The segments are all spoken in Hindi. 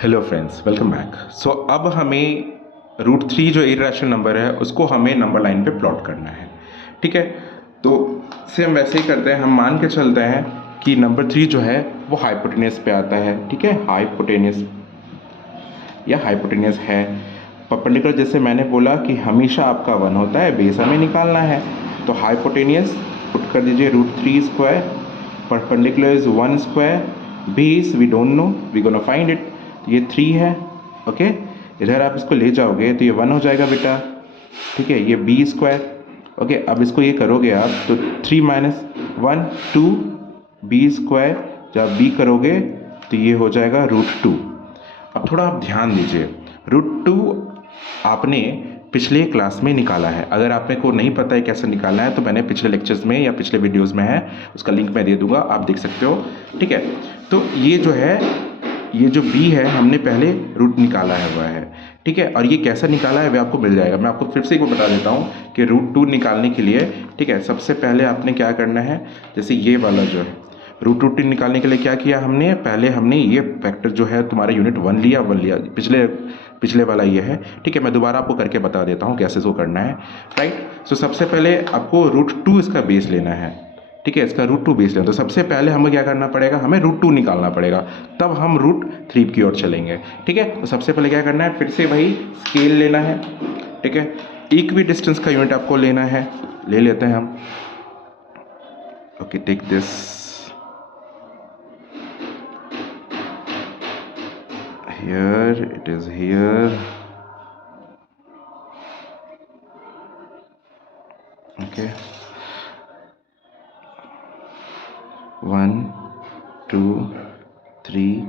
Hello friends, welcome back. So अब हमें रूट थ्री जो इरेशनल नंबर है उसको हमें नंबर लाइन पे प्लॉट करना है। ठीक है, तो सेम वैसे ही करते हैं। हम मान के चलते हैं कि नंबर थ्री जो है वो हाइपोटेनियस पे आता है। ठीक है, हाइपोटेनियस या हाइपोटेनियस है। परपेंडिकुलर जैसे मैंने बोला कि हमेशा आपका वन होता है, बेस हमें निकालना है। तो हाइपोटेनियस पुट कर दीजिए root three square, perpendicular is one square, base we don't know, we gonna find it. ये थ्री है। ओके, इधर आप इसको ले जाओगे तो ये वन हो जाएगा बेटा। ठीक है, ये बी स्क्वायर। ओके, अब इसको ये करोगे आप तो three minus one two B square, जब बी करोगे तो ये हो जाएगा रूट टू। अब थोड़ा आप ध्यान दीजिए, रूट टू आपने पिछले क्लास में निकाला है। अगर आपने को नहीं पता है कैसे निकालना है तो मैंने पिछले लेक्चर्स में या पिछले वीडियोस में है, उसका लिंक मैं दे दूंगा, आप देख सकते हो। ठीक है, तो ये जो है, ये जो बी है हमने पहले रूट निकाला है हुआ है। ठीक है, और ये कैसा निकाला है वह आपको मिल जाएगा। मैं आपको फिर से एक बार बता देता हूँ कि रूट टू निकालने के लिए, ठीक है, सबसे पहले आपने क्या करना है, जैसे ये वाला जो है रूट रूट निकालने के लिए क्या किया हमने, पहले हमने ये वेक्टर जो है तुम्हारा यूनिट वन लिया, पिछले वाला ये है। ठीक है, मैं दोबारा आपको करके बता देता हूँ कैसे इसको करना है। राइट, सो सबसे पहले आपको रूट टू इसका बेस लेना है। ठीक है, इसका रूट टू बेस लेना, तो सबसे पहले हमें क्या करना पड़ेगा, हमें रूट टू निकालना पड़ेगा, तब हम रूट थ्री की ओर चलेंगे। ठीक है, तो सबसे पहले क्या करना है, फिर से वही स्केल लेना है। ठीक है, इक्वी डिस्टेंस का यूनिट आपको लेना है, ले लेते हैं हम। Okay, take this, here it is here. Okay, 1 2 3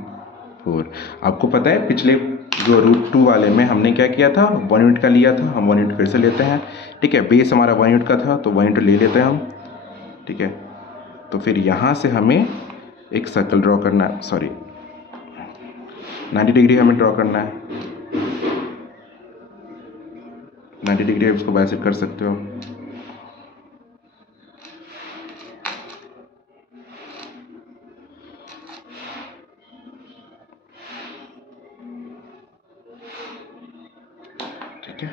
4। आपको पता है पिछले जो रूट टू वाले में हमने क्या किया था, वन यूनिट का लिया था, हम वन यूनिट फिर से लेते हैं। ठीक है, बेस हमारा वन यूनिट का था तो वन यूनिट ले लेते हैं हम। ठीक है, तो फिर यहाँ से हमें एक सर्कल ड्रॉ करना है, सॉरी 90 डिग्री हमें ड्रॉ करना है। 90 डिग्री आप इसको बाइसेक्ट कर सकते हो। ठीक है,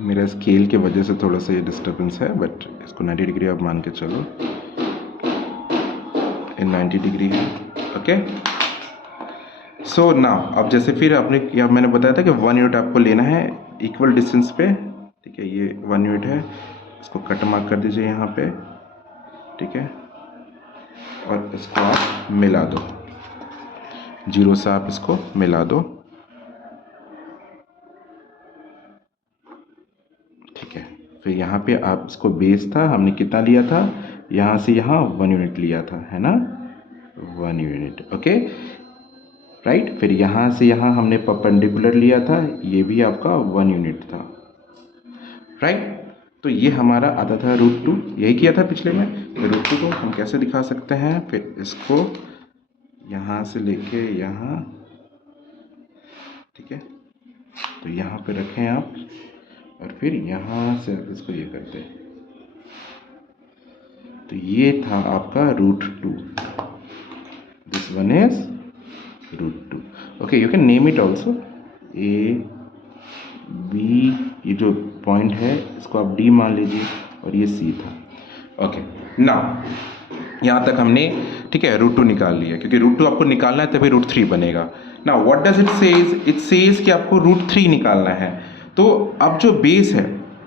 मेरा स्केल के वजह से थोड़ा सा ये डिस्टर्बेंस है, बट इसको 90 डिग्री आप मान के चलो, इन 90 डिग्री है। ओके, सो नाउ अब जैसे फिर आपने क्या मैंने बताया था कि वन यूनिट आपको लेना है इक्वल डिस्टेंस पे। ठीक है, ये वन यूनिट है, इसको कट मार्क कर दीजिए यहाँ पे। ठीक है, और इसको आप मिला दो, जीरो से आप इसको मिला दो। ठीक है, फिर यहाँ पे आप इसको बेस था, हमने कितना लिया था, यहाँ से यहाँ वन यूनिट लिया था, है ना, वन यूनिट। ओके, राइट, फिर यहाँ से यहाँ हमने परपेंडिकुलर लिया था, ये भी आपका वन यूनिट था। राइट, तो ये हमारा आता था रूट टू, यही किया था पिछले में। तो रूट टू को हम कैसे दिखा सकते हैं, फिर इसको यहाँ से लेके यहाँ, ठीक है, तो यहाँ पे रखें आप, और फिर यहाँ से आप इसको ये करते हैं, तो ये था आपका root two, this one is root two. Okay, you can name it also, A B, ये जो पॉइंट है इसको आप डी मान लीजिए, और ये सी था। ओके, नाउ यहाँ तक हमने, ठीक है, रूट टू निकाल लिया, क्योंकि रूट टू आपको निकालना है तभी रूट थ्री बनेगा। Now what does it says, it says कि आपको रूट थ्री निकालना है। तो अब जो बेस है,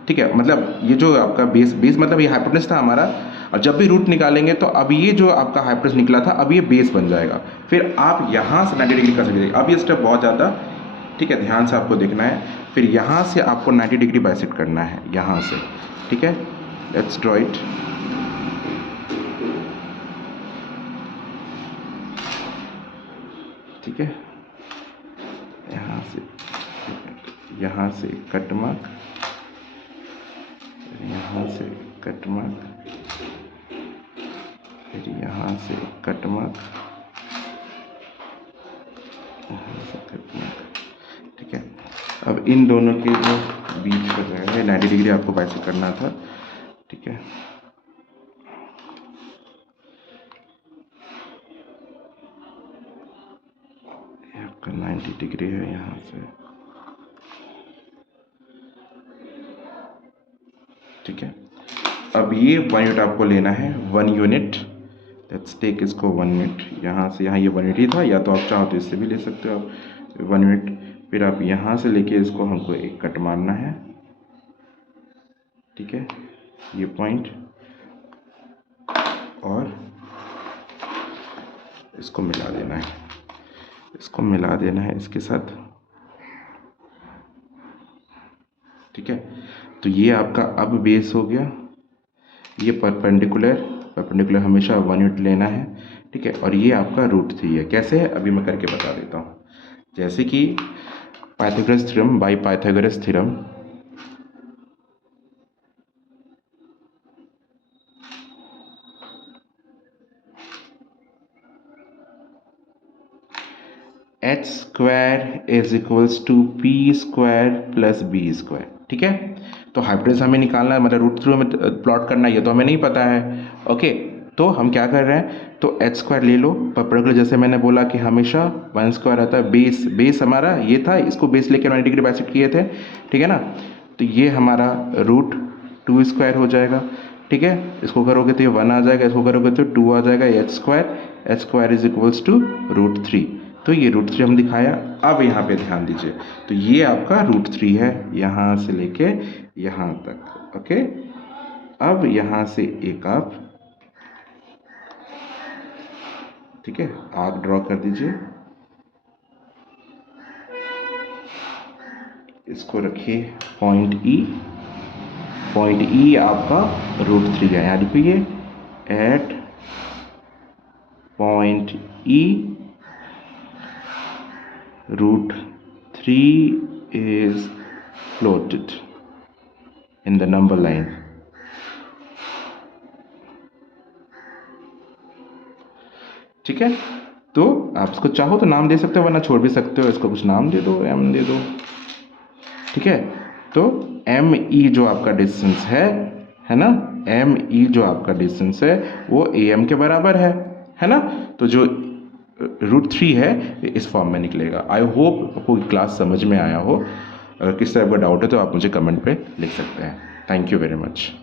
ठीक है, मतलब ये जो आपका बेस मतलब ये हाइपोटेनस था हमारा, और जब भी रूट निकालेंगे तो अब ये जो आपका हाइपोटेनस निकला था अब ये बेस बन जाएगा। फिर आप यहाँ से 90 डिग्री कर सकते हैं। अब ये स्टेप बहुत ज़्यादा, ठीक है, ध्यान से आपको देखना है। फिर यहाँ से आपको 90 डिग्री बाइसेक्ट करना है, यहाँ से। ठीक है, लेट्स ड्रॉ इट। ठीक है, यहाँ से कट मार्क, यहाँ से कट मार्क, फिर यहाँ से कट मार्क, यहाँ से कट मार्क। ठीक है, अब इन दोनों के जो बीच का जो है 90 डिग्री आपको बाइसेक्ट करना था। ठीक है, 90 डिग्री है यहाँ से, ठीक है। अब ये 1 यूनिट आपको लेना है, 1 यूनिट, लेट्स टेक इसको 1 यूनिट, यहाँ से यहाँ ये 1 यूनिट ही था, या तो आप चाहो तो इससे भी ले सकते हो आप 1 यूनिट। फिर आप यहाँ से लेके इसको हमको एक कट मारना है, ठीक है, ये पॉइंट, और इसको मिला देना है, इसको मिला देना है इसके साथ, ठीक है। तो ये आपका अब बेस हो गया, ये परपेंडिकुलर हमेशा 1 यूनिट लेना है, ठीक है। और ये आपका √3 है। कैसे है अभी मैं करके बता देता हूँ। जैसे कि Pythagoras theorem, by Pythagoras theorem, h² is equals to p² + b², ठीक है। तो हाइपोटेनस हमें निकालना है, मतलब √3 में प्लॉट करना है, ये तो हमें नहीं पता है, ओके। तो हम क्या कर रहे हैं, तो h² ले लो, परपेंडिकुलर जैसे मैंने बोला कि हमेशा 1² रहता है। बेस हमारा ये था, इसको बेस लेके 90 डिग्री बाइसेक्ट किए थे, ठीक है ना। तो ये हमारा √2² हो जाएगा, ठीक है। इसको करोगे तो ये 1 आ जाएगा, इसको करोगे तो 2 आ जाएगा, h² इज इक्वल्स टू √3। तो ये √3 हम दिखाया। अब यहाँ पे ध्यान दीजिए, तो ये आपका √3 है, यहाँ से लेके यहाँ तक, ओके। अब यहाँ से एक आप, ठीक है, आर्क ड्रॉ कर दीजिए, इसको रखिए पॉइंट E आपका √3 है। यहाँ लिखो ये eight point E √3 is plotted in the number line, ठीक है। तो आप इसको चाहो तो नाम दे सकते हो, वरना छोड़ भी सकते हो, इसको कुछ नाम दे दो, m दे दो, ठीक है। तो ME जो आपका डिस्टेंस है ना, ME जो आपका डिस्टेंस है वो AM के बराबर है ना। तो जो √3 है इस फॉर्म में निकलेगा। आई होप आपको क्लास समझ में आया हो। अगर किस तरह का डाउट है तो आप मुझे कमेंट पे लिख सकते हैं। Thank you very much.